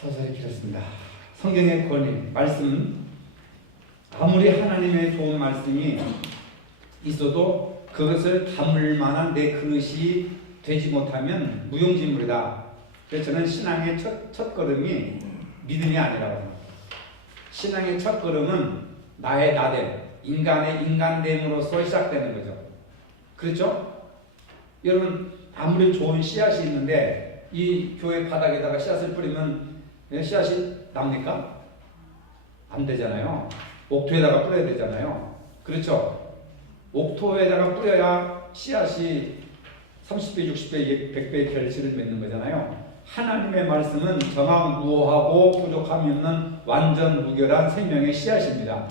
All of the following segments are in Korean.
서서히 길었습니다. 성경의 권위, 말씀, 아무리 하나님의 좋은 말씀이 있어도 그것을 담을 만한 내 그릇이 되지 못하면 무용지물이다. 그래서 저는 신앙의 첫 걸음이 믿음이 아니라고 합니다. 신앙의 첫 걸음은 나의 나됨, 인간의 인간됨으로서 시작되는 거죠. 그렇죠? 여러분, 아무리 좋은 씨앗이 있는데 이 교회 바닥에다가 씨앗을 뿌리면 씨앗이 납니까? 안 되잖아요. 옥토에다가 뿌려야 되잖아요. 그렇죠? 옥토에다가 뿌려야 씨앗이 30배, 60배, 100배의 결실을 맺는 거잖아요. 하나님의 말씀은 정확무오하고 부족함이 없는 완전 무결한 생명의 씨앗입니다.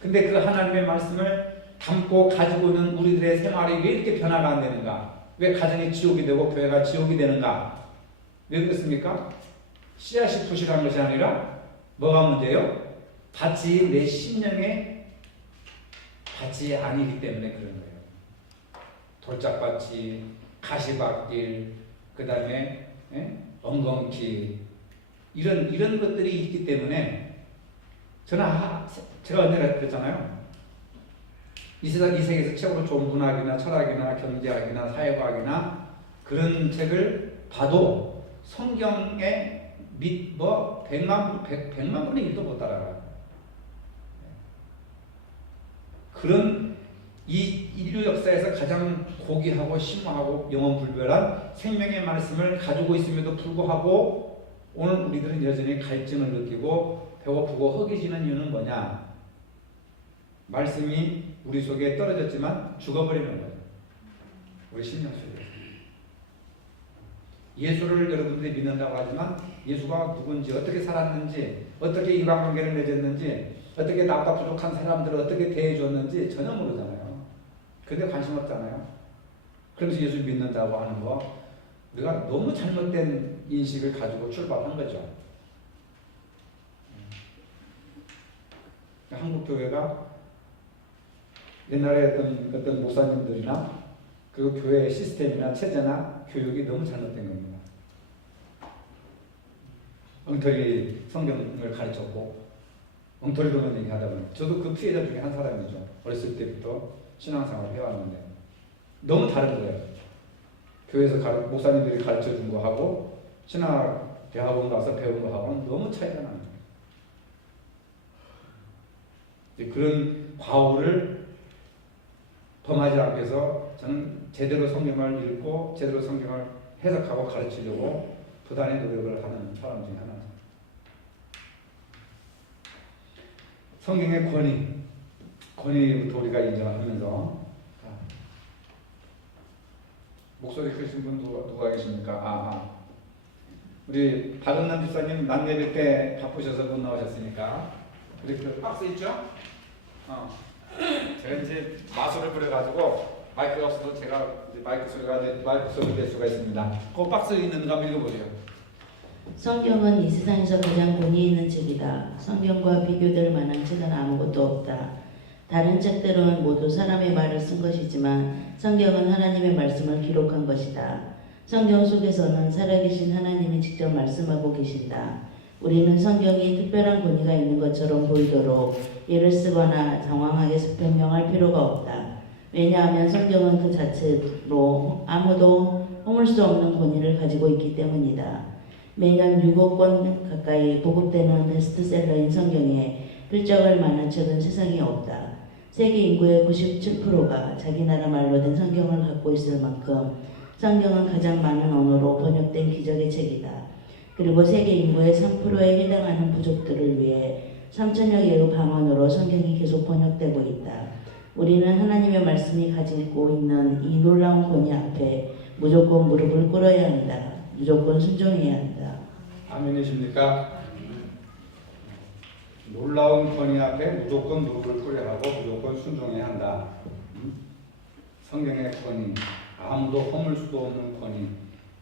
근데 그 하나님의 말씀을 담고 가지고 있는 우리들의 생활이 왜 이렇게 변화가 안 되는가? 왜 가정이 지옥이 되고 교회가 지옥이 되는가? 왜 그렇습니까? 씨앗이 부실한 것이 아니라 뭐가 문제예요? 밭이 내 심령에 밭이 아니기 때문에 그런 거예요. 돌짝밭이, 가시밭길, 그 다음에 엉겅길 이런 것들이 있기 때문에 제가 언제나 그랬잖아요. 이 세계에서 최고로 좋은 문학이나 철학이나 경제학이나 사회과학이나 그런 책을 봐도 성경에 100만 분의 1도 못 따라가요. 그런 이 인류 역사에서 가장 고귀하고 심오하고 영원불멸한 생명의 말씀을 가지고 있음에도 불구하고 오늘 우리들은 여전히 갈증을 느끼고 배고프고 허기지는 이유는 뭐냐? 말씀이 우리 속에 떨어졌지만 죽어버리는 거예요. 우리 심령 속에. 예수를 여러분들이 믿는다고 하지만 예수가 누군지, 어떻게 살았는지, 어떻게 인간관계를 맺었는지, 어떻게 나보다 부족한 사람들을 어떻게 대해줬는지 전혀 모르잖아요. 근데 관심 없잖아요. 그러면서 예수 믿는다고 하는 거 우리가 너무 잘못된 인식을 가지고 출발한 거죠. 한국 교회가 옛날에 어떤 목사님들이나 그 교회의 시스템이나 체제나 교육이 너무 잘못된 겁니다. 엉터리 성경을 가르쳤고 엉터리로만 얘기하다 보니 저도 그 피해자 중에 한 사람이죠. 어렸을 때부터 신앙생활을 해왔는데 너무 다른 거예요. 교회에서 목사님들이 가르쳐준 거하고 신학대학원 가서 배운 거하고는 너무 차이가 납니다. 그런 과오를 범하지 않기 위해서 저는 제대로 성경을 읽고 제대로 성경을 해석하고 가르치려고 부단히 노력을 하는 사람 중에 하나입니다. 성경의 권위부터 우리가 인정을 하면서 목소리 크신 분 누가 계십니까? 우리 박은남 집사님 만내뵐 때 바쁘셔서 못 나오셨으니까 우리 그 박스 있죠? 제가 이제 마술을 부려가지고 마이크가 없어도 제가 마이크 소리를 낼 수가 있습니다. 그 박스 있는 거 한번 읽어보세요. 성경은 이 세상에서 가장 권위 있는 책이다. 성경과 비교될 만한 책은 아무것도 없다. 다른 책들은 모두 사람의 말을 쓴 것이지만 성경은 하나님의 말씀을 기록한 것이다. 성경 속에서는 살아계신 하나님이 직접 말씀하고 계신다. 우리는 성경이 특별한 권위가 있는 것처럼 보이도록 예를 쓰거나 장황하게 변명할 필요가 없다. 왜냐하면 성경은 그 자체로 아무도 허물 수 없는 권위를 가지고 있기 때문이다. 매년 6억 권 가까이 보급되는 베스트셀러인 성경에 필적할 만한 책은 세상에 없다. 세계 인구의 97%가 자기 나라 말로 된 성경을 갖고 있을 만큼 성경은 가장 많은 언어로 번역된 기적의 책이다. 그리고 세계 인구의 3%에 해당하는 부족들을 위해 3천여 개의 방언으로 성경이 계속 번역되고 있다. 우리는 하나님의 말씀이 가지고 있는 이 놀라운 권위 앞에 무조건 무릎을 꿇어야 한다. 무조건 순종해야 한다. 아멘이십니까? 놀라운 권위 앞에 무조건 무릎을 꿇어야 하고 무조건 순종해야 한다. 성경의 권위, 아무도 허물 수도 없는 권위,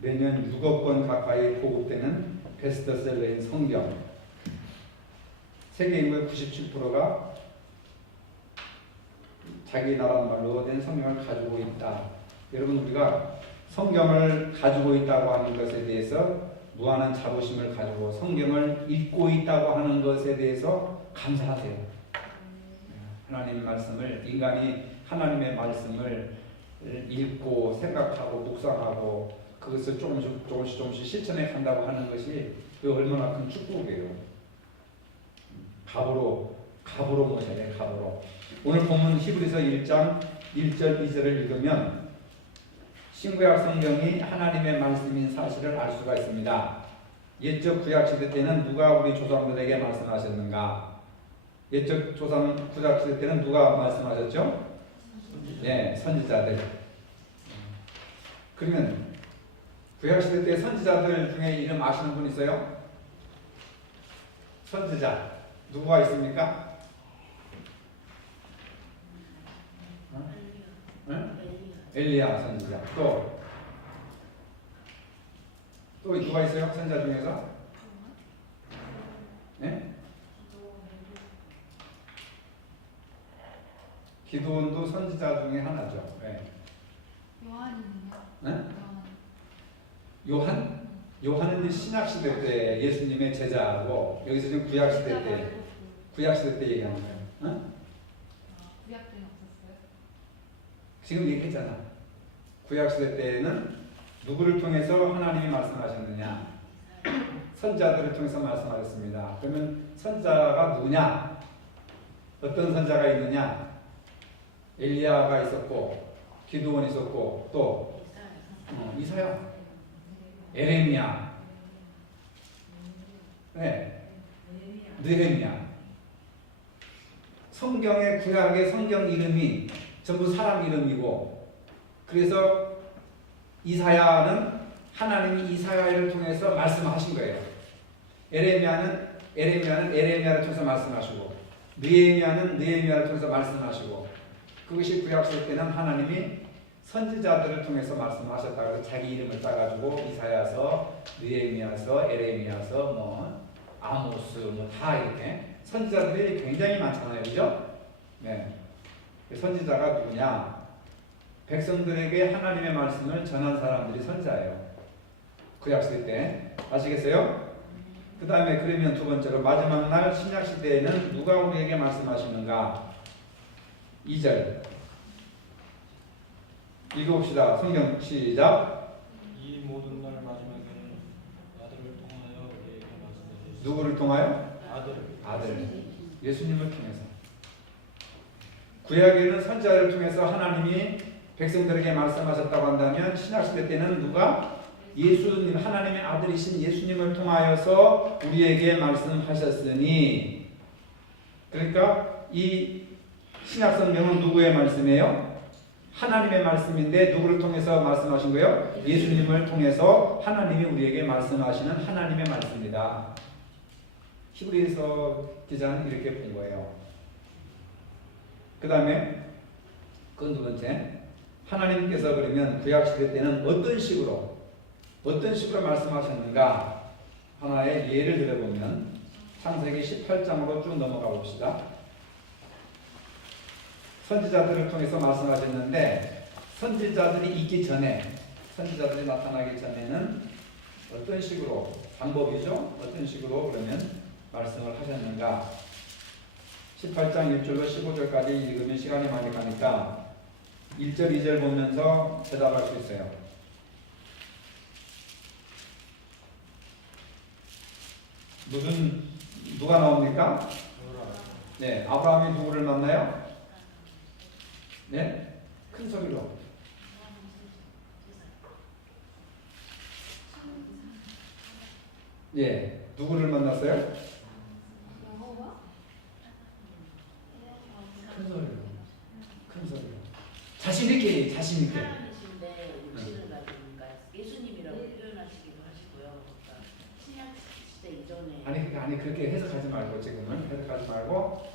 매년 6억 권 가까이 보급되는 베스트셀러인 성경. 세계 인구의 97%가 자기 나라 말로 된 성경을 가지고 있다. 여러분, 우리가 성경을 가지고 있다고 하는 것에 대해서 무한한 자부심을 가지고 성경을 읽고 있다고 하는 것에 대해서 감사하세요. 하나님 말씀을, 인간이 하나님의 말씀을 읽고 생각하고 묵상하고 그것을 조금씩 실천해 간다고 하는 것이 그 얼마나 큰 축복이에요. 갑으로 모셔야 돼. 갑으로. 오늘 본문 히브리서 1장 1절 2절을 읽으면 신구약 성경이 하나님의 말씀인 사실을 알 수가 있습니다. 옛적 구약 시대 때는 누가 우리 조상들에게 말씀하셨는가? 옛적 구약 시대 때는 누가 말씀하셨죠? 네, 선지자들. 그러면 구약 시대 때 선지자들 중에 이름 아시는 분 있어요? 선지자 누구가 있습니까? 엘리야 선지자. 또 누가 있어요? 선지자 중에서? 네? 기도원도 선지자 중에 하나죠. 네. 요한이요. 네? 요한? 요한은 이제 신약 시대 때 예수님의 제자고, 여기서 지금 구약 시대 때 얘기하는 거예요. 어? 구약 때는 없었어요? 지금 얘기했잖아. 구약 시대 때는 누구를 통해서 하나님이 말씀하셨느냐? 선자들을 통해서 말씀하셨습니다. 그러면 선자가 누구냐? 어떤 선자가 있느냐? 엘리야가 있었고, 기드온이 있었고, 또 이사야, 에레미야, 네, 느헤미야. 성경의 구약의 성경 이름이 전부 사람 이름이고, 그래서 이사야는 하나님이 이사야를 통해서 말씀하신 거예요. 에레미야는 에레미야를 통해서 말씀하시고, 느헤미야는 느헤미야를 통해서 말씀하시고, 그것이 구약시대 때는 하나님이 선지자들을 통해서 말씀하셨다고 해서 자기 이름을 따가지고 이사야서, 느헤미야서, 에레미야서, 아모스 다 이렇게 선지자들이 굉장히 많잖아요, 그죠? 네. 선지자가 누구냐? 백성들에게 하나님의 말씀을 전한 사람들이 선지자예요. 구약시대 때 아시겠어요? 그 다음에 그러면 두 번째로 마지막 날 신약시대에는 누가 우리에게 말씀하시는가? 2절 읽어봅시다. 성경 시작. 이 모든 날 마지막에는 아들을 통하여 우리에게 말씀하시니. 누구를 통하여? 아들. 예수님을 통해서. 구약에는 선지자를 통해서 하나님이 백성들에게 말씀하셨다고 한다면, 신약시대 때는 누가? 예수님, 하나님의 아들이신 예수님을 통하여서 우리에게 말씀하셨으니, 그러니까 이 신약성경은 누구의 말씀이에요? 하나님의 말씀인데 누구를 통해서 말씀하신 거예요? 예수님을 통해서 하나님이 우리에게 말씀하시는 하나님의 말씀입니다. 히브리서 기자는 이렇게 본 거예요. 그 다음에 그건 두 번째, 하나님께서 그러면 구약시대 때는 어떤 식으로 말씀하셨는가? 하나의 예를 들어보면 창세기 18장으로 쭉 넘어가 봅시다. 선지자들을 통해서 말씀하셨는데, 선지자들이 있기 전에, 선지자들이 나타나기 전에는 어떤 식으로, 방법이죠? 어떤 식으로 그러면 말씀을 하셨는가? 18장 1절로 15절까지 읽으면 시간이 많이 가니까 1절, 2절 보면서 대답할 수 있어요. 누가 나옵니까? 네, 아브라함이 누구를 만나요? 네? 큰 소리로. 예, 누구를 만났어요? 여호와? 큰 소리로. 큰 소리로. 자신 있게. 하나님이신데 육신을 가지니까 예수님이라고 표현하시기도 하시고요. 그러니까 신약 시대 이전에 아니 그렇게 해석하지 말고, 지금은 해석하지 말고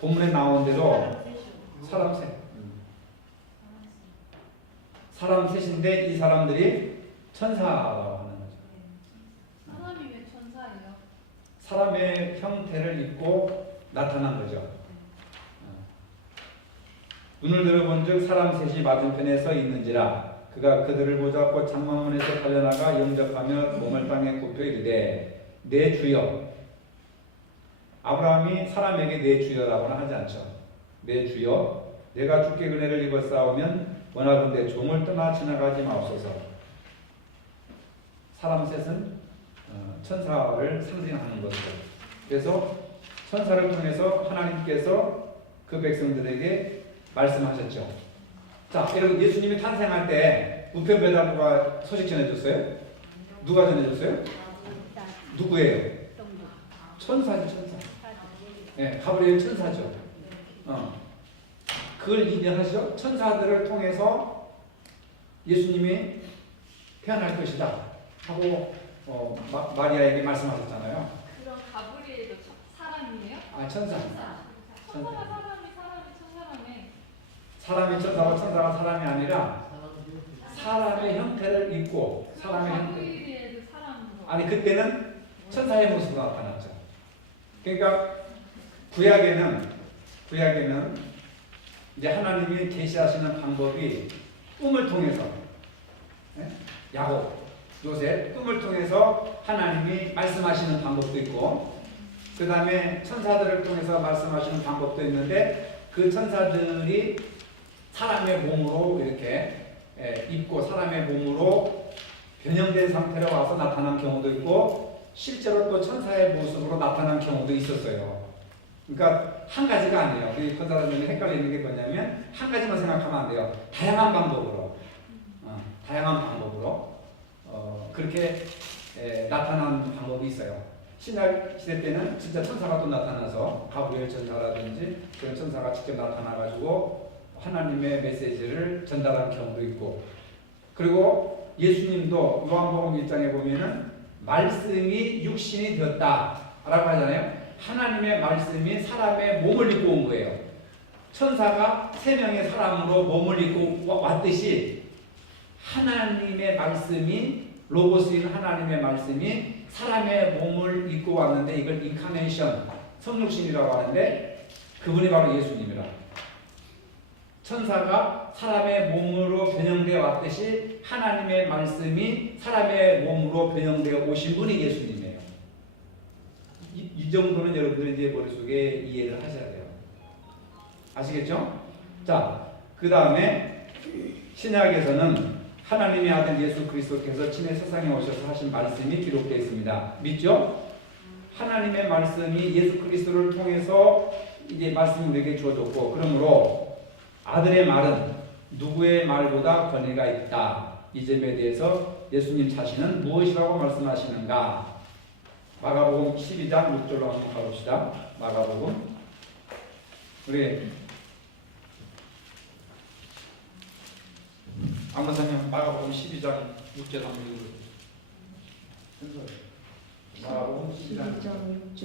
본문에 나온 대로 사람 셋. 사람 셋인데 이 사람들이 천사라고 하는 거죠. 하나님이 왜 천사예요? 사람의 형태를 입고 나타난 거죠. 눈을 들어본즉 사람 셋이 맞은편에 서 있는지라. 그가 그들을 보자 곧 장막문에서 달려나가 영접하며 몸을 땅에 굽혀 이르되 내 주여. 아브라함이 사람에게 내 주여라고는 하지 않죠. 내 주여, 내가 주께 은혜를 입어 싸우면 원하건대 종을 떠나 지나가지 마옵소서. 사람 셋은 천사를 상징하는 것이죠. 그래서 천사를 통해서 하나님께서 그 백성들에게 말씀하셨죠. 자, 여러분 예수님이 탄생할 때 우편배달 누가 소식 전해줬어요? 누가 전해줬어요? 누구예요? 천사죠, 천사. 네, 가브리엘 천사죠. 그걸 인정하시죠? 천사들을 통해서 예수님이 태어날 것이다 하고 마리아에게 말씀하셨잖아요. 그럼 가브리엘도 사람이에요? 아, 천사. 천사가 사람이 천사라며. 사람이 천사고 천사가 사람이 아니라 사람의 형태를 입고 사람의 형태. 가브리엘도 사람으로. 아니 그때는 천사의 모습으로 나타났죠. 그러니까 구약에는 이제 하나님이 계시하시는 방법이 꿈을 통해서, 야곱, 요셉 꿈을 통해서 하나님이 말씀하시는 방법도 있고, 그 다음에 천사들을 통해서 말씀하시는 방법도 있는데, 그 천사들이 사람의 몸으로 이렇게 입고 사람의 몸으로 변형된 상태로 와서 나타난 경우도 있고, 실제로 또 천사의 모습으로 나타난 경우도 있었어요. 그러니까 한 가지가 아니에요. 우리 권사님이 헷갈리는 게 뭐냐면 한 가지만 생각하면 안 돼요. 다양한 방법으로 그렇게 나타난 방법이 있어요. 신약 시대 때는 진짜 천사가 또 나타나서 가브리엘 천사라든지 그런 천사가 직접 나타나가지고 하나님의 메시지를 전달한 경우도 있고, 그리고 예수님도 요한복음 1장에 보면은 말씀이 육신이 되었다라고 하잖아요. 하나님의 말씀이 사람의 몸을 입고 온 거예요. 천사가 세 명의 사람으로 몸을 입고 왔듯이 하나님의 말씀이, 로고스인 하나님의 말씀이 사람의 몸을 입고 왔는데, 이걸 인카네이션, 성육신이라고 하는데 그분이 바로 예수님이라. 천사가 사람의 몸으로 변형되어 왔듯이 하나님의 말씀이 사람의 몸으로 변형되어 오신 분이 예수님이에요. 이 정도는 여러분들 이제 머릿속에 이해를 하셔야 돼요. 아시겠죠? 자, 그 다음에 신약에서는 하나님의 아들 예수 그리스도께서 친히 세상에 오셔서 하신 말씀이 기록되어 있습니다. 믿죠? 하나님의 말씀이 예수 그리스도를 통해서 이제 말씀이 우리에게 주어졌고, 그러므로 아들의 말은 누구의 말보다 권위가 있다. 이 점에 대해서 예수님 자신은 무엇이라고 말씀하시는가? 마가복음 12장 6절로 한번 가봅시다. 마가복음. 우리 안목사님 마가복음 12장 6절 한번 읽어주세요. 마가복음 12장 6절.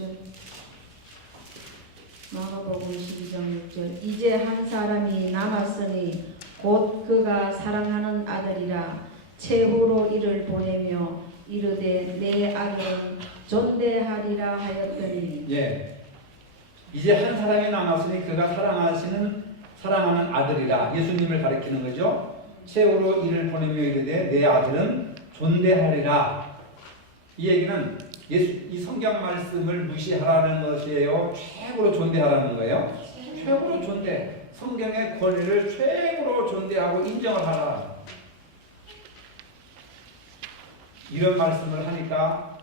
마가복음 12장 6절. 이제 한 사람이 남았으니 곧 그가 사랑하는 아들이라. 최후로 이를 보내며 이르되 내 아들은 존대하리라 하였더니. 예. 이제 한 사람이 남았으니 그가 사랑하는 아들이라. 예수님을 가리키는 거죠. 최후로 이를 보내며 이르되 내 아들은 존대하리라. 이 얘기는 이 성경 말씀을 무시하라는 것이에요? 최고로 존대하라는 거예요? 최고로 존대. 성경의 권위를 최고로 존대하고 인정을 하라. 이런 말씀을 하니까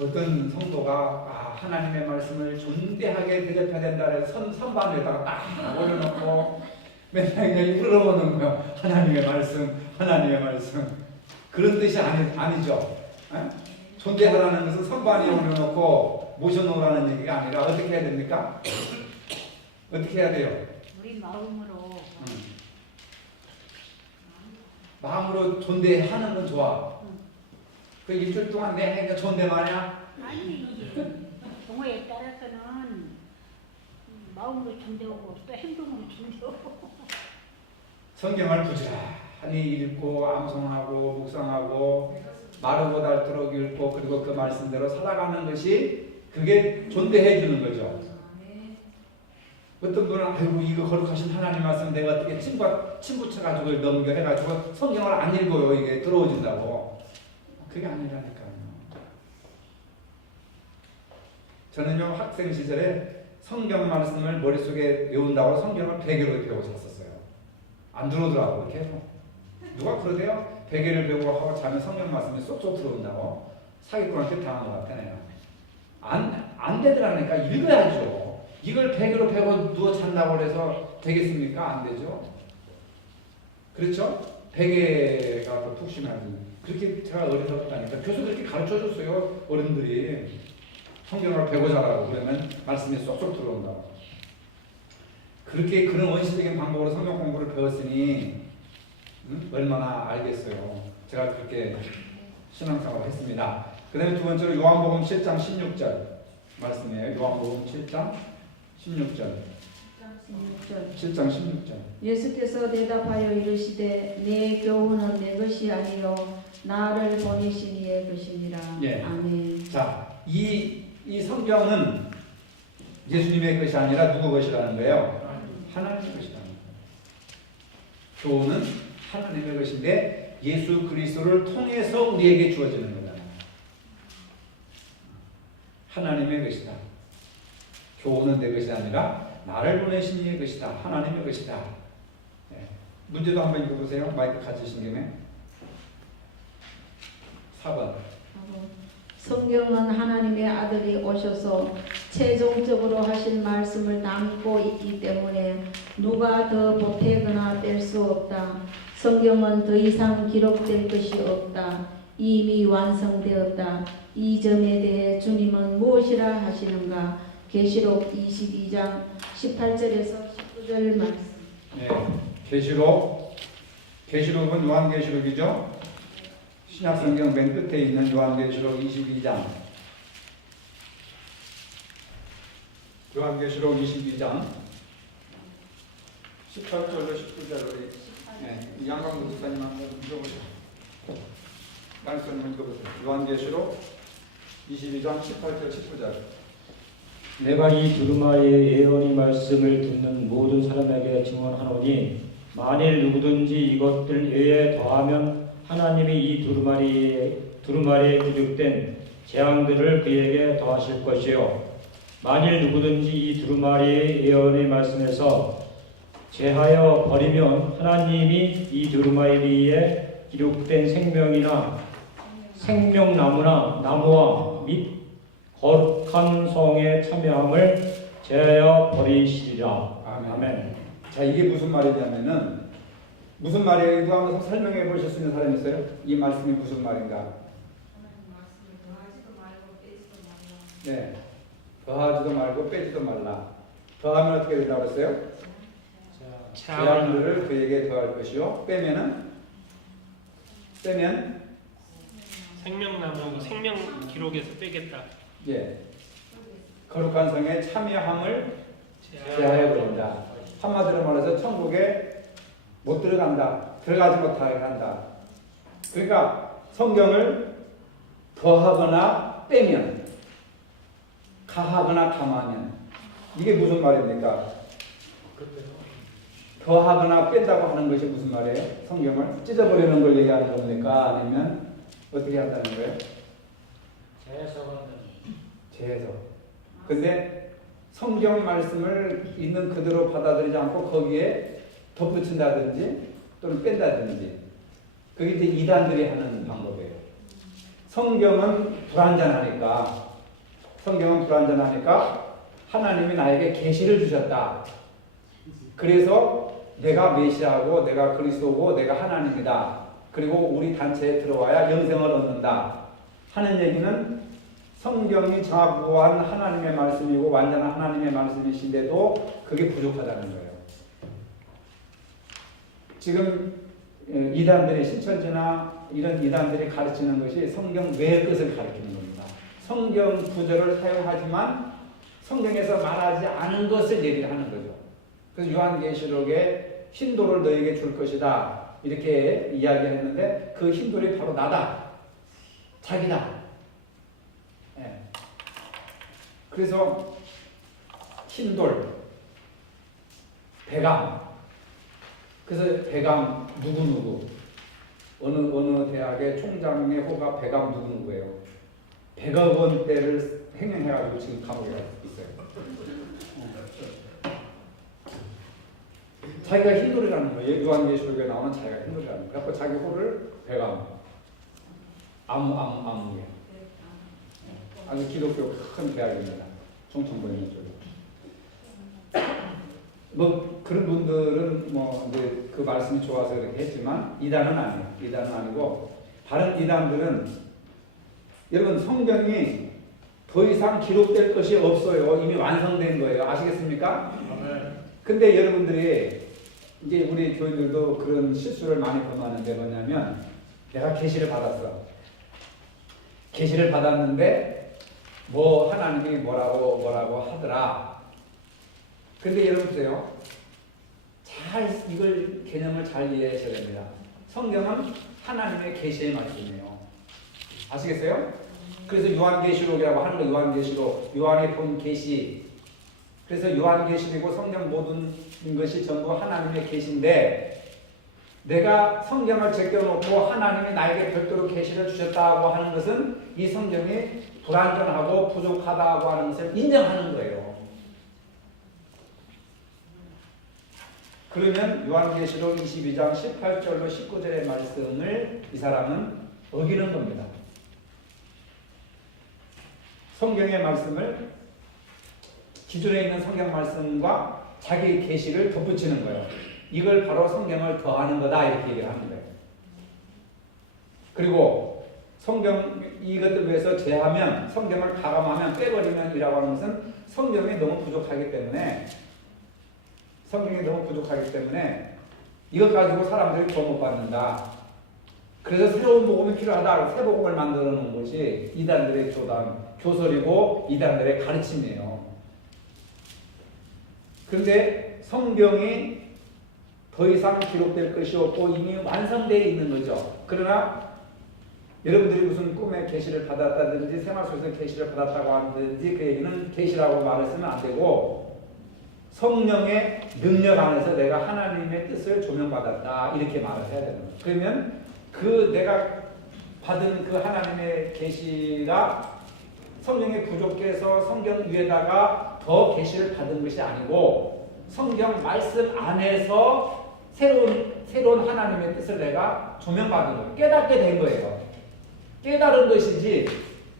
어떤 성도가 하나님의 말씀을 존대하게 대접해야 된다 해서 선반에다가 딱 올려놓고 맨날 그냥 흘러보는 거예요. 하나님의 말씀. 그런 뜻이 아니죠. 존대하라는 것은 선반에 올려놓고 모셔놓으라는 얘기가 아니라 어떻게 해야 됩니까? 어떻게 해야 돼요? 우리 마음으로 마음으로 존대하는 건 좋아. 그 일주일 동안 내가 존대만이야? 아니, 동호에 따라서는 마음으로 존대하고 또 행동으로 존대하고. 성경을 부지런히 읽고 암송하고 묵상하고 마르고 닳도록 읽고 그리고 그 말씀대로 살아가는 것이 그게 존대해 주는 거죠. 어떤 분은 아이고 이거 거룩하신 하나님 말씀 내가 어떻게 침붙여가지고 넘겨해가지고 성경을 안 읽어요. 이게 들어오진다고. 그게 아니라니까요. 저는요 학생 시절에 성경 말씀을 머릿속에 외운다고 성경을 베개로 배우고 잤었어요. 안 들어오더라고 이렇게. 누가 그러대요? 베개를 배우고 하고 자면 성경 말씀이 쏙쏙 들어온다고. 사기꾼한테 당한 것 같아 내가. 안 되더라니까. 읽어야죠. 이걸 베개로 베고 누워 잔다고 해서 되겠습니까? 안 되죠. 그렇죠? 베개가 더 푹신하지. 그렇게 제가 어려웠다니까. 교수 그렇게 가르쳐줬어요. 어른들이. 성경을 베고 자라고 그러면 말씀이 쏙쏙 들어온다고. 그렇게 그런 원시적인 방법으로 성경 공부를 배웠으니 얼마나 알겠어요. 제가 그렇게 신앙생활을 했습니다. 그 다음에 두 번째로 요한복음 7장 16절 말씀이에요. 요한복음 7장 16절. 7장 16절. 예수께서 대답하여 이르시되 내 교훈은 내 것이 아니요 나를 보내신 이의 것이니라. 예. 아멘. 자, 이 성경은 예수님의 것이 아니라 누구 것이라는 거예요? 하나님의 것이라는 거예요. 교훈은 하나님의 것인데 예수 그리스도를 통해서 우리에게 주어지는 거잖아요. 하나님의 것이다. 교훈은 내 것이 아니라 나를 보내신 이의 것이다. 하나님의 것이다. 네. 문제도 한번 읽어보세요. 마이크 가지신 김에. 4번. 성경은 하나님의 아들이 오셔서 최종적으로 하신 말씀을 담고 있기 때문에 누가 더 보태거나 뺄 수 없다. 성경은 더 이상 기록될 것이 없다. 이미 완성되었다. 이 점에 대해 주님은 무엇이라 하시는가? 계시록 22장 18절에서 19절 말씀. 네. 계시록은 요한계시록이죠. 신약성경 맨 끝에 있는 요한계시록 22장. 요한계시록 22장 18절로 19절로 양광 목사님 한번 읽어보세요. 말씀 읽어보세요. 요한계시록 22장 18절 19절. 내가 이 두루마리의 예언의 말씀을 듣는 모든 사람에게 증언하노니 만일 누구든지 이것들 외에 더하면 하나님이 이 두루마리에 기록된 재앙들을 그에게 더하실 것이요 만일 누구든지 이 두루마리의 예언의 말씀에서 제하여 버리면 하나님이 이 두루마리에 기록된 생명이나 생명나무나 나무와 및 거룩한 성에 참여함을 제하여 버리시리라. 아멘. 자, 이게 무슨 말이냐면은 무슨 말이에요? 이거 한번 설명해 보실 수 있는 사람 있어요? 이 말씀이 무슨 말인가? 네. 더하지도 말고 빼지도 말라. 더하면 어떻게 된다고 했어요? 재앙들을 그에게 더할 것이요. 빼면 생명나무 생명 기록에서 빼겠다. 예. 거룩한 성에 참여함을 제하여 버린다. 한마디로 말해서 천국에 못 들어간다. 들어가지 못하게 한다. 그러니까 성경을 더하거나 빼면, 가하거나 감하면 이게 무슨 말입니까? 더하거나 뺀다고 하는 것이 무슨 말이에요? 성경을 찢어버리는 걸 얘기하는 겁니까? 아니면 어떻게 한다는 거예요? 재해석. 근데 성경 말씀을 있는 그대로 받아들이지 않고 거기에 덧붙인다든지 또는 뺀다든지 그게 이제 이단들이 하는 방법이에요. 성경은 불완전하니까 하나님이 나에게 계시를 주셨다. 그래서 내가 메시아고 내가 그리스도고 내가 하나님이다. 그리고 우리 단체에 들어와야 영생을 얻는다 하는 얘기는 성경이 정확한 하나님의 말씀이고 완전한 하나님의 말씀이신데도 그게 부족하다는 거예요. 지금 이단들이 신천지나 이런 이단들이 가르치는 것이 성경 외의 것을 가르치는 겁니다. 성경 구절을 사용하지만 성경에서 말하지 않은 것을 얘기를 하는 거죠. 그래서 요한계시록에 흰돌을 너에게 줄 것이다 이렇게 이야기했는데 그 흰돌이 바로 나다. 자기다. 예. 그래서 흰돌 배감. 그래서 배감 누구누구. 어느 대학의 총장의 호가 배감 누구누구예요. 100억 원대를 횡령해가지고 지금 감옥에 있어요. 자기가 흰돌이라는 거예요. 요한계시록에 나오는 자기가 흰돌이라는 거예요. 그래서 자기 호를 배감. 아무개. 아주 기독교 큰 대학입니다. 총천보이는 쪽에. 뭐 그런 분들은 뭐 이제 그 말씀이 좋아서 그렇게 했지만 이단은 아니에요. 이단은 아니고 다른 이단들은 여러분 성경이 더 이상 기록될 것이 없어요. 이미 완성된 거예요. 아시겠습니까? 근데 여러분들이 이제 우리 교인들도 그런 실수를 많이 범하는데 뭐냐면 내가 계시를 받았어. 계시를 받았는데 뭐 하나님이 뭐라고 하더라. 근데 여러분 보세요. 잘 이걸 개념을 잘 이해하셔야 됩니다. 성경은 하나님의 계시의 말씀이에요. 아시겠어요? 그래서 요한계시록이라고 하는 거 요한계시록, 요한이 본 계시. 그래서 요한계시록이고 성경 모든 것이 전부 하나님의 계시인데 내가 성경을 제껴놓고 하나님이 나에게 별도로 계시를 주셨다고 하는 것은 이 성경이 불완전하고 부족하다고 하는 것을 인정하는 거예요. 그러면 요한계시록 22장 18절로 19절의 말씀을 이 사람은 어기는 겁니다. 성경의 말씀을 기존에 있는 성경 말씀과 자기 계시를 덧붙이는 거예요. 이걸 바로 성경을 더하는 거다 이렇게 얘기를 하는 거예요. 그리고 성경 이것들 위해서 제하면 성경을 가감하면 빼버리면 이라고 하는 것은 성경이 너무 부족하기 때문에 이것 가지고 사람들이 구원 못 받는다. 그래서 새로운 복음이 필요하다. 새 복음을 만들어 놓은 것이 이단들의 교설이고 이단들의 가르침이에요. 그런데 성경이 더 이상 기록될 것이 없고 이미 완성되어 있는 거죠. 그러나 여러분들이 무슨 꿈에 계시를 받았다든지 생활 속에서 계시를 받았다고 하든지 그 얘기는 계시라고 말을 쓰면 안 되고 성령의 능력 안에서 내가 하나님의 뜻을 조명받았다 이렇게 말을 해야 되는 거예요. 그러면 그 내가 받은 그 하나님의 계시가 성령이 부족해서 성경 위에다가 더 계시를 받은 것이 아니고 성경 말씀 안에서 새로운 하나님의 뜻을 내가 조명받은 거예요. 깨닫게 된 거예요. 깨달은 것이지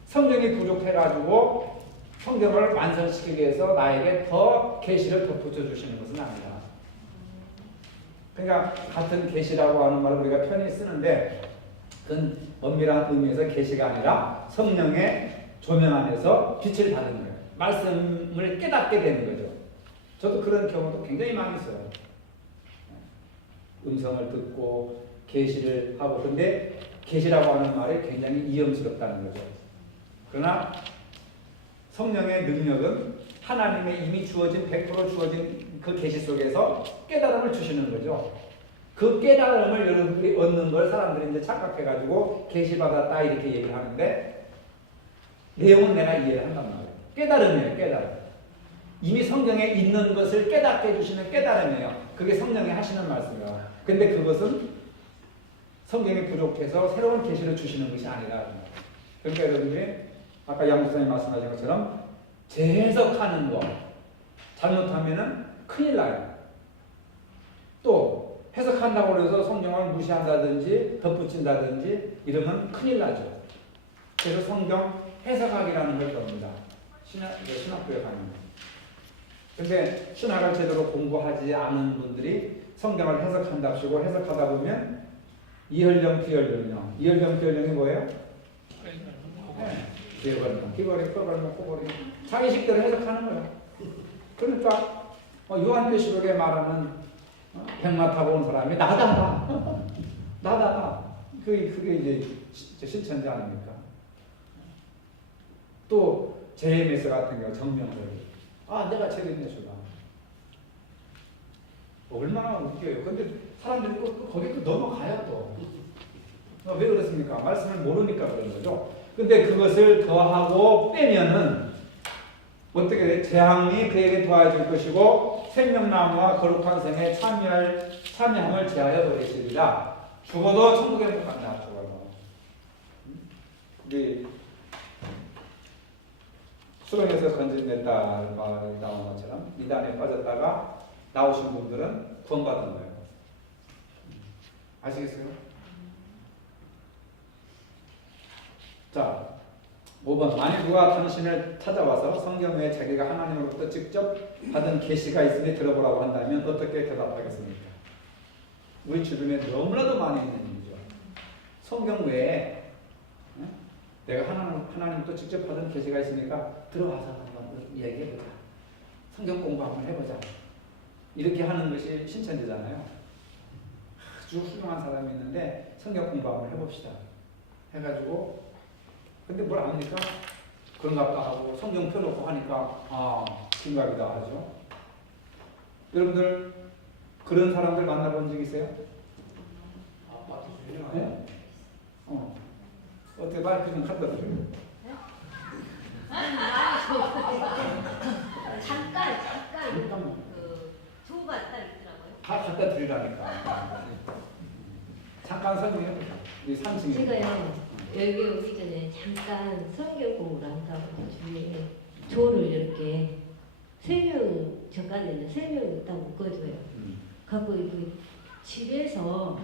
성경이 부족해가지고 성경을 완성시키기 위해서 나에게 더 계시를 덧붙여 주시는 것은 아니다. 그러니까 같은 계시라고 하는 말을 우리가 편히 쓰는데 그건 엄밀한 의미에서 계시가 아니라 성령의 조명 안에서 빛을 받은 거예요. 말씀을 깨닫게 되는 거죠. 저도 그런 경우도 굉장히 많이 있어요. 음성을 듣고 계시를 하고 근데 계시라고 하는 말이 굉장히 위험스럽다는 거죠. 그러나 성령의 능력은 하나님의 이미 주어진 100% 주어진 그 계시 속에서 깨달음을 주시는 거죠. 그 깨달음을 여러분들이 얻는 걸 사람들이 이제 착각해가지고 계시 받았다 이렇게 얘기를 하는데 내용은 내가 이해를 한단 말이에요. 깨달음이에요. 깨달음. 이미 성경에 있는 것을 깨닫게 해주시는 깨달음이에요. 그게 성령이 하시는 말씀이에요. 근데 그것은 성경이 부족해서 새로운 계시를 주시는 것이 아니다. 그러니까 여러분들이 아까 양 목사님 말씀하신 것처럼 재해석하는 거 잘못하면은 큰일 나요. 또 해석한다고 해서 성경을 무시한다든지 덧붙인다든지 이러면 큰일 나죠. 그래서 성경 해석학이라는 걸 배웁니다. 신학교에 가면. 근데 신학을 제대로 공부하지 않은 분들이 성경을 해석한답시고 해석하다 보면 이혈령, 비혈령이요. 이혈령, 비혈령이 뭐예요? 비혈령, 귀걸이, 뼈걸이, 코걸이. 자기 식대로 해석하는 거예요. 그러니까 요한계시록에 말하는 백마 타고 온 사람이 나다다. 나다다. 그게 이제 실천지 아닙니까? 또 제메스 같은 경우 정명들. 내가 책임내 주다. 얼마나 웃겨요. 근데 사람들이 거기 넘어가요 또. 왜 그렇습니까? 말씀을 모르니까 그런 거죠. 근데 그것을 더하고 빼면은 어떻게 재앙이 그에게 도와줄 것이고 생명나무와 거룩한 성에 참여함을 제하여 버리시리라. 죽어도 천국에 못 간다. 죽어도. 우리 수렁에서 건져냈다 말이 나온 것처럼 이단에 빠졌다가 나오신 분들은 구원받은 거예요. 아시겠어요? 자, 5번. 만일 누가 당신을 찾아와서 성경 외에 자기가 하나님으로부터 직접 받은 계시가 있으니 들어보라고 한다면 어떻게 대답하겠습니까? 우리 주변에 너무나도 많이 있는 일이죠. 성경 외에 내가 하나님부터 직접 받은 계시가 있으니까 들어와서 한번 얘기해보자. 성경 공부 한번 해보자. 이렇게 하는 것이 신천지잖아요. 아주 훌륭한 사람이 있는데 성경 공부 한번 해봅시다. 해가지고 근데 뭘 압니까? 그런가 보다 하고 성경 펴놓고 하니까 생각이다 하죠. 여러분들 그런 사람들 만나본 적 있어요? 아파트 주인이 네? 어떻게 마이크 좀 갖다 드려요? 잠깐 그 조가 딱 있더라고요. 다 갖다 드리라니까. 잠깐 설명해보자. 이 3층에. 제가요 여기 오기 전에 잠깐 성경 공부를 한다고 주위에 조를 이렇게 3명 전까지는 3명 딱 묶어줘요. 갖고 그 집에서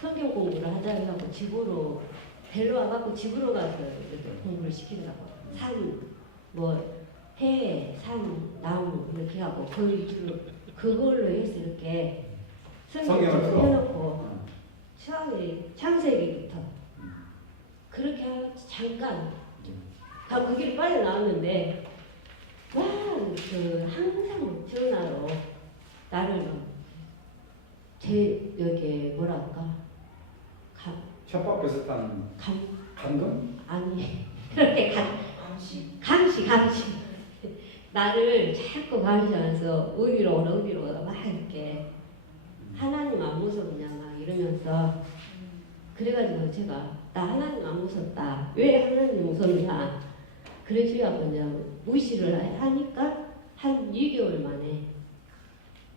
성경 공부를 하자고 하고 집으로 데려와갖고 집으로 가서 이렇게 공부를 시키더라고. 산, 해, 산, 나무 이렇게 하고 그 위주로 그걸로 해서 이렇게 성경을 펴놓고 창세기부터 그렇게 하고 잠깐 그 길이 빨리 나왔는데 항상 전화로 나를 여기 뭐랄까 협박 비슷한 감금? 아니 그렇게 감시 나를 자꾸 감시하면서 어디로 오라 막 이렇게 하나님 안 무섭냐 막 이러면서 그래가지고 제가 나 하나님 안 무섭다. 왜 하나님 무섭냐? 그래서 그냥 무시를 하니까 한 2개월 만에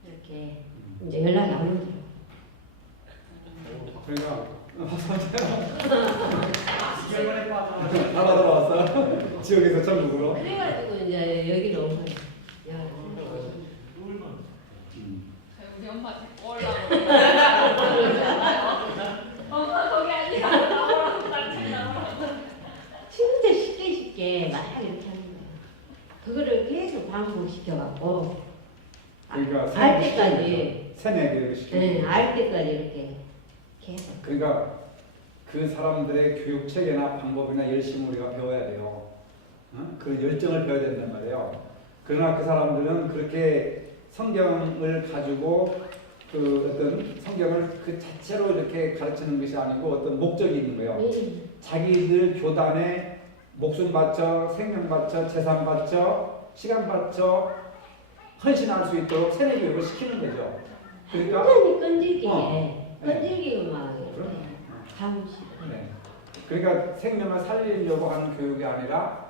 이렇게 이제 연락이 안 오더라고요. 그러니까 결혼에 빠져. 다 받아왔어. 지역에서 전국으로. 그래가지고 이제 여기로 온 거예요. 우리 엄마 데리고 오려고. 엄마 거기 아니라 나오라고 진짜 쉽게 막 이렇게 하는 거예요. 그거를 계속 반복시켜갖고 그러니까 알 때까지 세뇌 교육을 시키는. 네, 알 때까지 이렇게 계속. 그러니까 그 사람들의 교육 체계나 방법이나 열심히 우리가 배워야 돼요. 그 열정을 배워야 된단 말이에요. 그러나 그 사람들은 그렇게 성경을 가지고 그 어떤 성경을 그 자체로 이렇게 가르치는 것이 아니고 어떤 목적이 있는 거예요. 자기들 교단에 목숨 바쳐, 생명 바쳐, 재산 바쳐, 시간 바쳐 헌신할 수 있도록 세뇌 교육을 시키는 거죠. 그러니까 완전히 끈질기게 막 그럼? 감시. 네. 그러니까 생명을 살리려고 하는 교육이 아니라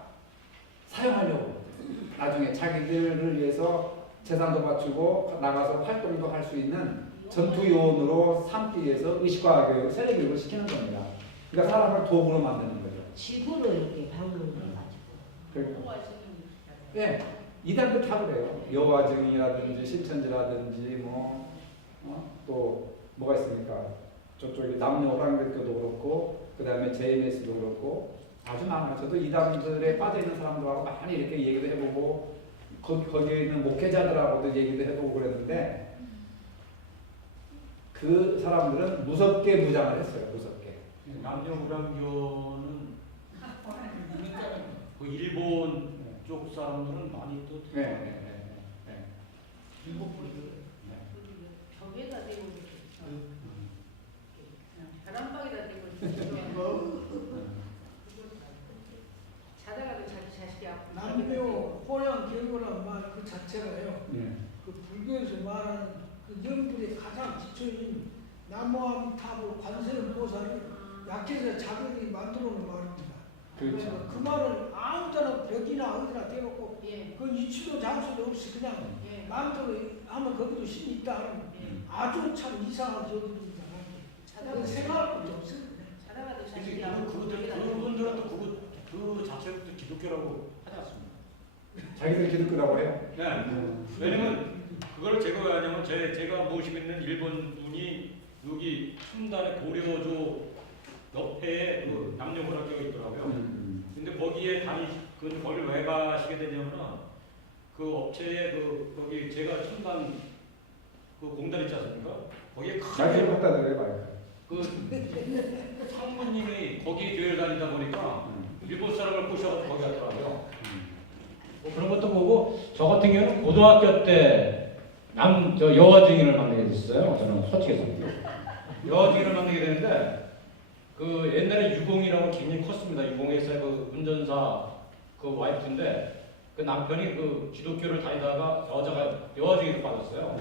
사용하려고. 나중에 자기들을 위해서 재산도 바치고 나가서 활동도 할 수 있는 전투 요원으로 삼기 위해서 의식화 교육, 세뇌 교육을 시키는 겁니다. 그러니까 사람을 도구로 만드는 거죠. 집으로 이렇게 방문을 해가지고. 네, 이단도 다 그래요. 여호와 증인이라든지 신천지라든지 또 뭐가 있습니까? 저쪽에 남녀 오랑대교도 그렇고 그 다음에 JMS도 그렇고 아주 많아요. 저도 이단들에 빠져 있는 사람들하고 많이 이렇게 얘기도 해보고 거기에 있는 목회자들하고도 얘기도 해보고 그랬는데 그 사람들은 무섭게 무장을 했어요. 무섭게. 남녀무랑교는 그 일본 쪽 사람들은 많이 또 일본 분들 벽에다 대고 바람방에다 대고 자다가도 자식이 아프고 남녀 포양 교육이라는 말 그 자체가요. 그 불교에서 말하는 그 영불의 가장 기초인 나무아미타불 관세음보살을 약해서 자기들이 만들어 놓은 말입니다. 그렇죠. 그 말은 아무 데나 벽이나 어디나 대놓고 예. 그 위치도 장소도 없이 그냥 예. 마음대로 하면 거기도 신이 있다 하는 아주 참 이상한 저기입니다. 자다가도 생각할 것도 없어요. 자다가도 근데 자식이 아무것도 그분들은 또 그 자체도 기독교라고 하지 않습니다. 자기들 기독교라고 해요? 네. 왜냐면 그걸 제가 왜 하냐면 제가 모시고 있는 일본 분이 여기 첨단의 고려조 옆에 그 남녀고등학교가 있더라고요. 근데 거기에 거기를 왜 가시게 되냐면은 그 업체에 거기 제가 첨단 그 공단 있지 않습니까? 거기에 나중에 큰 갖다 드려봐요. 그 상무님이 거기 교회를 다니다 보니까 일본 사람을 꼬셔서 거기 갔더라고요. 뭐 그런 것도 보고 저 같은 경우는 고등학교 때 저 여화 증인을 만나게 됐어요. 저는 서쪽에서 여화 증인을 만나게 되는데 그 옛날에 유공이라고 굉장히 컸습니다. 유공에서 그 운전사 그 와이프인데 그 남편이 그 기독교를 다니다가 여화 증인을 받았어요.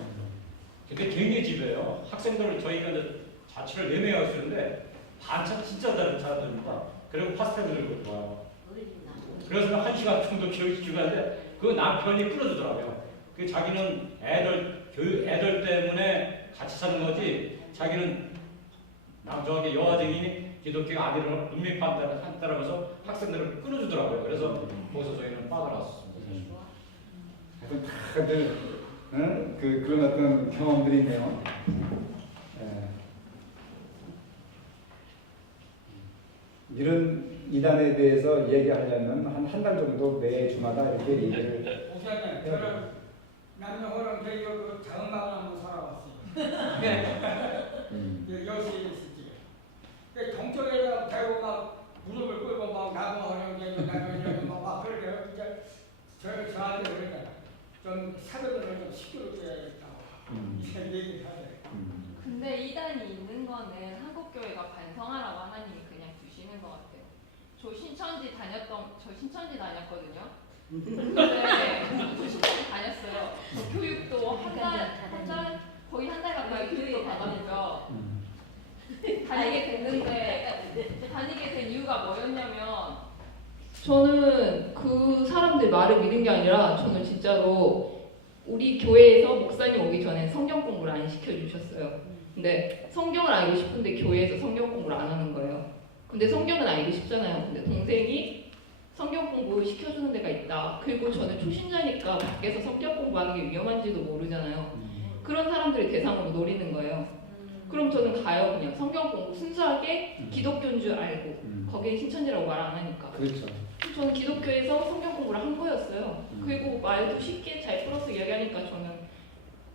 근데 굉장히 집요해요. 학생들을 저희가 이제 자취를 4명이 쓰는데 반찬 진짜 잘합니다. 그리고 파스타를 들고 좋아요. 그래서 1시간 정도 교육시키고 하는데 그 남편이 끊어주더라고요. 그 자기는 애들 때문에 같이 사는 거지 자기는 저기 여화 증인이 기독교 아들을 눈밑판다라면서 학생들을 끊어주더라고요. 그래서 거기서 저희는 빠져나왔습니다. 하여튼 다들 그런 어떤 경험들이 있네요. 예. 이런 이단에 대해서 얘기하려면 한 달 정도 매 주마다 이렇게 얘기를 목사님, 저는 남녀호랑 저희가 그 자은방을 한번 살아봤어요. 여수에 있을 때. 그 동쪽에다 대고 막 무릎을 꿇고 막 나도 어려운데 막 그러게요. 진짜 저한테 그러잖아요. 좀 사도들을 좀 시끄럽게 해야겠다고 이런 얘기를 하네요. 근데 이단이 있는 거는 한국교회가 반성하라고 하나님이 그냥 두시는 것 같아요. 저 신천지 다녔거든요. 근데 저 신천지 다녔어요. 교육도 거의 한 달 가까이 교육도 받았고요. 다니게 된 이유가 뭐였냐면 저는 그 사람들 말을 믿은 게 아니라 저는 진짜로 우리 교회에서 목사님 오기 전에 성경 공부를 안 시켜주셨어요. 근데 성경을 알고 싶은데 교회에서 성경 공부를 안 하는 거예요. 근데 성경은 알고 싶잖아요. 근데 동생이 성경 공부 시켜주는 데가 있다. 그리고 저는 초신자니까 밖에서 성경 공부하는 게 위험한지도 모르잖아요. 그런 사람들을 대상으로 노리는 거예요. 그럼 저는 가요. 그냥 성경 공부 순수하게 기독교인 줄 알고 거기에 신천지라고 말 안 하니까. 그렇죠. 저는 기독교에서 성경 공부를 한 거였어요. 그리고 말도 쉽게 잘 풀어서 이야기하니까 저는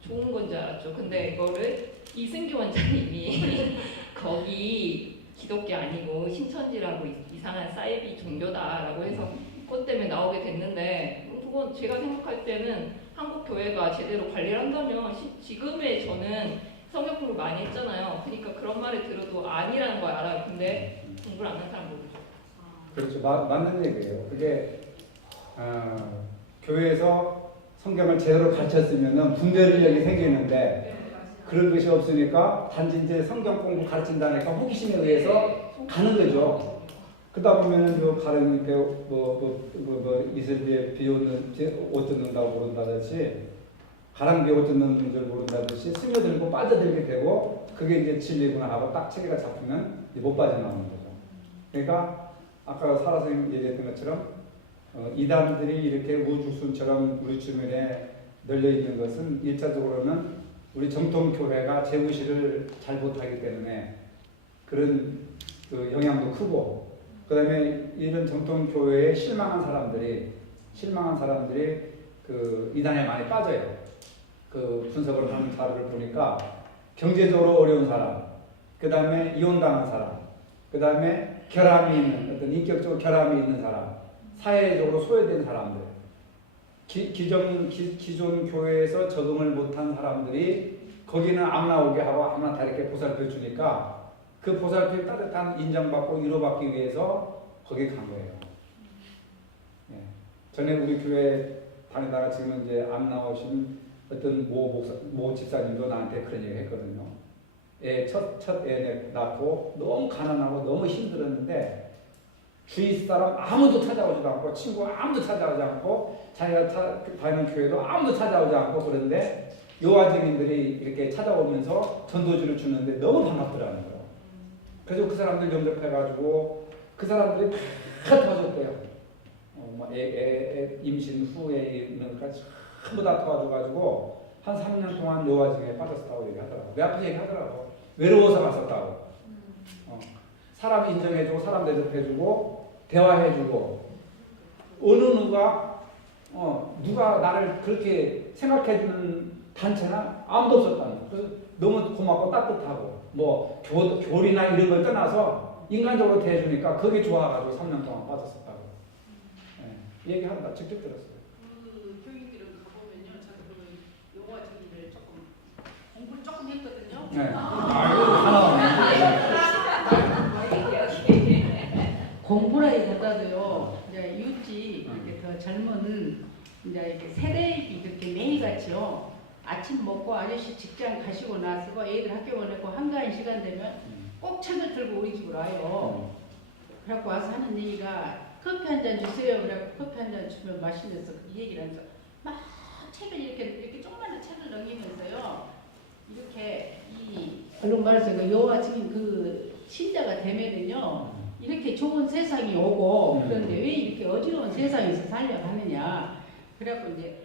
좋은 건 줄 알았죠. 근데 이거를 이승기 원장님이 거기 기독교 아니고 신천지라고 이상한 사이비 종교다라고 해서 그것 때문에 나오게 됐는데 그건 제가 생각할 때는 한국 교회가 제대로 관리를 한다면 지금의 저는 성경 공부 많이 했잖아요. 그러니까 그런 말을 들어도 아니라는 걸 알아요. 근데 공부를 안 하는 사람 모르죠. 그렇죠. 맞는 얘기예요. 그게 교회에서 성경을 제대로 가르쳤으면 분별력이 생기는데 그런 것이 없으니까 단지 이제 성경 공부 가르친다니까 호기심에 의해서 가는 거죠. 그러다 보면은 가르니까 이슬비에 비 오는 옷 듣는다고 모른다듯이 가랑비에 옷 듣는 줄 모른다듯이 스며들고 빠져들게 되고 그게 이제 진리구나 하고 딱 체계가 잡히면 못 빠져나오는 거죠. 그러니까 아까 사라 선생님 얘기했던 것처럼 이단들이 이렇게 우죽순처럼 우리 주변에 널려 있는 것은 1차적으로는 우리 정통교회가 재무시를 잘 못하기 때문에 그런 그 영향도 크고 그 다음에 이런 정통교회에 실망한 사람들이 그 이단에 많이 빠져요. 그 분석을 하는 자료를 보니까 경제적으로 어려운 사람, 그 다음에 이혼당한 사람, 그 다음에 결함이 있는 어떤 인격적으로 결함이 있는 사람, 사회적으로 소외된 사람들, 기존 교회에서 적응을 못한 사람들이 거기는 안 나오게 하고 아무나 다 이렇게 보살펴 주니까 그 보살펴 따뜻한 인정받고 위로받기 위해서 거기 간 거예요. 예. 전에 우리 교회 다니다가 지금 이제 안 나오신 어떤 모 집사님도 나한테 그런 얘기 했거든요. 첫 애 낳고 너무 가난하고 너무 힘들었는데 주위 사람 아무도 찾아오지도 않고 친구 아무도 찾아오지 않고 자기가 다니는 교회도 아무도 찾아오지 않고 그런데 여호와 증인들이 이렇게 찾아오면서 전도지를 주는데 너무 반갑더라는 거예요. 그래서 그 사람들 영접해가지고 그 사람들이 다 도와줬대요. 임신 후에 있는 것까지 전부 다 도와줘가지고 한 3년 동안 여호와 증인에 빠졌다고 얘기하더라고. 내 앞에서 얘기하더라고. 외로워서 갔었다고. 사람 인정해주고 사람 대접해주고 대화해주고 어느 누가 나를 그렇게 생각해주는 단체나 아무도 없었다는 거. 그래서 너무 고맙고 따뜻하고 뭐 교리나 이런 걸 떠나서 인간적으로 대해주니까 그게 좋아가지고 3년 동안 빠졌었다고. 얘기한다. 직접 들었어요. 그 교육들은 가보면요, 저도 그 영어 저기를 조금 공부를 조금 했거든요. 네. 하나. 공부라기보다도요, 이제 유지 이렇게 더 젊은 이제 이렇게 세대들이 이렇게 매일같이요. 아침 먹고 아저씨 직장 가시고 나서 애들 학교 보내고 한가한 시간 되면 꼭 책을 들고 우리 집으로 와요. 그래갖고 와서 하는 얘기가 커피 한 잔 주세요. 그래갖고 커피 한 잔 주면 마시면서 이 얘기를 하면서 막 책을 이렇게 조그마한 책을 넘기면서요. 이렇게 이 얼른 말해서 그 여호와 증인 그 신자가 되면은요. 이렇게 좋은 세상이 오고 그런데 왜 이렇게 어지러운 세상에서 살려가느냐. 그래갖고 이제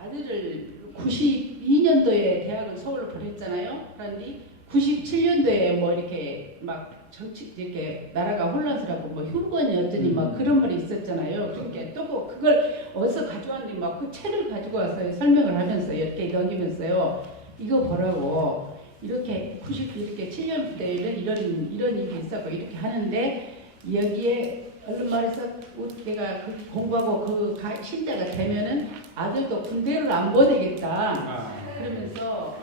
아들을 92년도에 대학을 서울로 보냈잖아요. 그런데 97년도에 뭐 이렇게 막 정치 이렇게 나라가 혼란스럽고 뭐 흉번이 어쩌니 막 그런 말이 있었잖아요. 그러니까 또 그걸 어디서 가져왔는지 막 그 책을 가지고 와서 설명을 하면서 이렇게 넘기면서요. 이거 보라고 이렇게 97년대 이런 일이 있었고 이렇게 하는데 여기에 얼른 말해서 내가 공부하고 그 신자가 되면은 아들도 군대를 안 보내겠다. 그러면서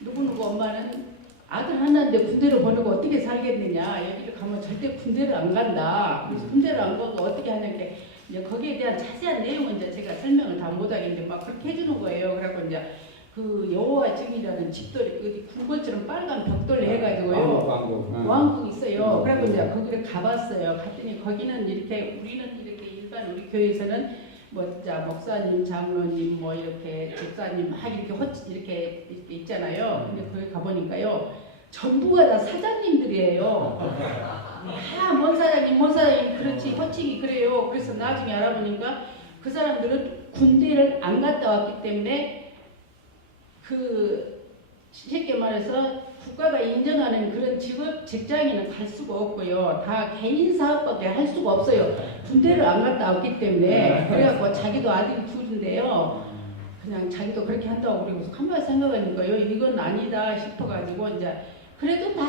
누구누구 엄마는 아들 하나인데 군대를 보내고 어떻게 살겠느냐. 여기를 가면 절대 군대를 안 간다. 그래서 군대를 안 가고 어떻게 하냐는데 이제 거기에 대한 자세한 내용은 이제 제가 설명을 다 못하겠는데 막 그렇게 해주는 거예요. 그래갖고 이제 그 여호와 증인이라는 집돌이 어디 궁궐처럼 빨간 벽돌 해가지고요. 왕궁 있어요. 그래갖고 이제 거기를 가봤어요. 갔더니 거기는 이렇게 우리는 이렇게 일반 우리 교회에서는 뭐 진짜 목사님, 장로님, 뭐 이렇게 집사님 막 이렇게 있잖아요. 근데 거기 가보니까요, 전부가 다 사장님들이에요. 뭔 사장님, 그렇지 호칭이 그래요. 그래서 나중에 알아보니까 그 사람들은 군대를 안 갔다 왔기 때문에 그 쉽게 말해서 국가가 인정하는 그런 직장에는 갈 수가 없고요. 다 개인 사업밖에 할 수가 없어요. 군대를 안 갔다 왔기 때문에. 그래갖고 자기도 아들이 둘인데요. 그냥 자기도 그렇게 한다고 그러고 한번 생각하는 거예요. 이건 아니다 싶어가지고 이제 그래도 다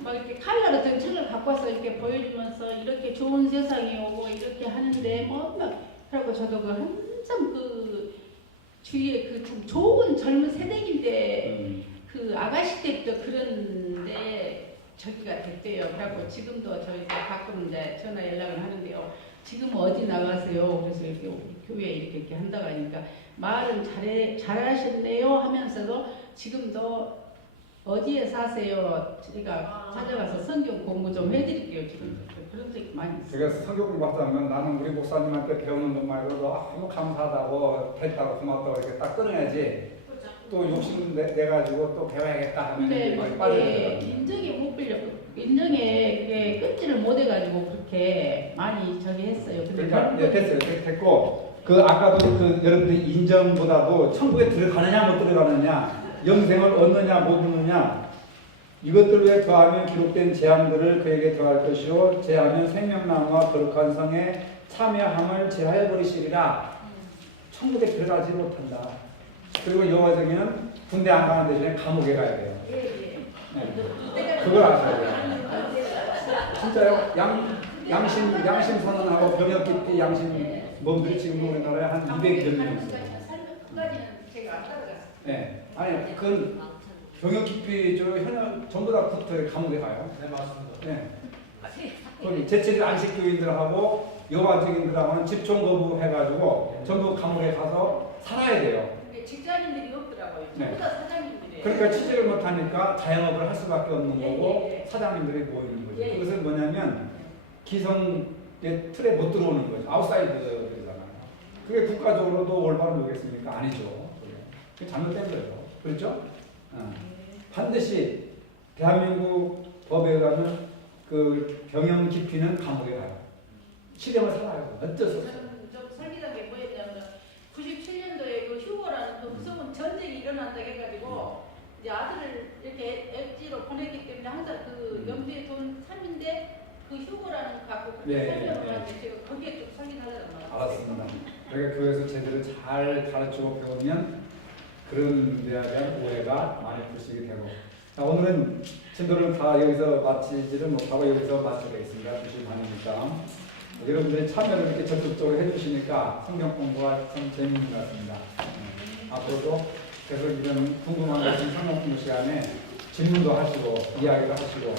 막 이렇게 칼라 같은 책을 갖고 와서 이렇게 보여주면서 이렇게 좋은 세상이 오고 이렇게 하는데 뭐 막 그래갖고 저도 그 한참 그 주위에 그 참 좋은 젊은 세대인데 그 아가씨 때부터 그런데 저기가 됐대요. 그래갖고 지금도 저희 가끔 이제 전화 연락을 하는데요. 지금 어디 나가세요? 그래서 이렇게 우리 교회에 이렇게 한다고 하니까 말은 잘하셨네요 하면서도 지금도 어디에 사세요? 제가 찾아가서 성경 공부 좀 해드릴게요. 지금 그런 적 많이 있어요. 그래서 성경 공부하면 나는 우리 목사님한테 배우는 것 말고도 너무 감사하다고 됐다고 고맙다고 이렇게 딱 끊어야지. 또 욕심 내가지고 또 배워야겠다 하면 많이 빠져들어요. 인정에 그게 끊지를 못해가지고 그렇게 많이 저기 했어요. 근데 그러니까 됐어요. 됐고 그 아까도 그 여러분들 인정보다도 천국에 들어가느냐 못 들어가느냐, 영생을 얻느냐 못 얻느냐, 이것들 외에 더하면 기록된 재앙들을 그에게 더할 것이요 제하면 생명나무와 거룩한 성에 참여함을 제하여 버리시리라. 천국에 들어가지 못한다. 그리고 여호와 증인은 군대 안 가는 대신에 감옥에 가야 돼요. 네. 그걸 아셔야 돼요. 진짜요? 양심 선언하고 병역 기피 양심 몸들이 지금 우리나라에 한 200여 명 있어요. 그까지는 제가 안 따라갔어요. 네. 아니 그건 병역 기피 현역 전부 다 붙어 감옥에 가요. 네, 맞습니다. 네. 거기 제칠 안식 교인들하고 여호와 증인들하고는 집총 거부해가지고 전부 감옥에 가서 살아야 돼요. 근데 직장인들이 없더라고요. 네. 전부 다 사장님들이에요. 그러니까 취직을 못하니까 자영업을 할 수밖에 없는 예, 거고 예, 예. 사장님들이 모이는 거죠. 예, 예. 그것은 뭐냐면 기성의 틀에 못 들어오는 거죠. 아웃사이드잖아요. 그게 국가적으로도 올바른 거겠습니까? 아니죠. 그게 잘못된 거죠. 그렇죠? 반드시 대한민국 법에 의하면 그 경영 깊이는 감옥에 가요. 실형을 살아요. 어쩔 수 없어요. 저는 좀 설계된 게 뭐였냐면 97년도에 그 휴고라는 그 무서운 전쟁이 일어난다 해가지고 이제 아들을 이렇게 앱지로 보냈기 때문에 항상 그 염두에 둔 삶인데 그 휴고라는 거 갖고 그렇게 네, 설명을 네. 하는데 제가 거기에 좀 설계하려고 알았습니다. 그러니까 교회에서 제대로 잘 가르치고 배우면 그런 데에 대한 오해가 많이 불식이 되고. 자, 오늘은 진도를 다 여기서 마치지를 못하고 여기서 마치겠습니다. 2시 반이니까. 여러분들이 참여를 이렇게 적극적으로 해주시니까 성경 공부가 참 재미있는 것 같습니다. 앞으로도 계속 이런 궁금한 것은 성경 공부 시간에 질문도 하시고 이야기도 하시고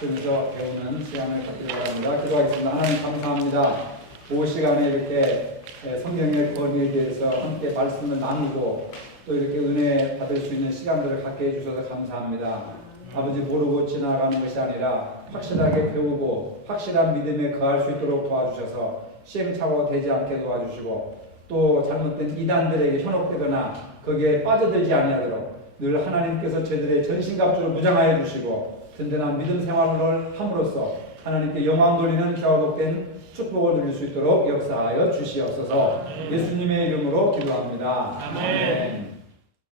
그러면서 배우는 시간을 갖기를 바랍니다. 기도하겠습니다. 하나님 감사합니다. 그 시간에 이렇게 성경의 권위에 대해서 함께 말씀을 나누고 또 이렇게 은혜 받을 수 있는 시간들을 갖게 해주셔서 감사합니다. 아버지 모르고 지나가는 것이 아니라 확실하게 배우고 확실한 믿음에 거할 수 있도록 도와주셔서 시행착오가 되지 않게 도와주시고 또 잘못된 이단들에게 현혹되거나 거기에 빠져들지 아니하도록 늘 하나님께서 저희들의 전신갑주를 무장하여 주시고 든든한 믿음 생활을 함으로써 하나님께 영광 돌리는 저와 복된 축복을 누릴 수 있도록 역사하여 주시옵소서. 예수님의 이름으로 기도합니다. 아멘.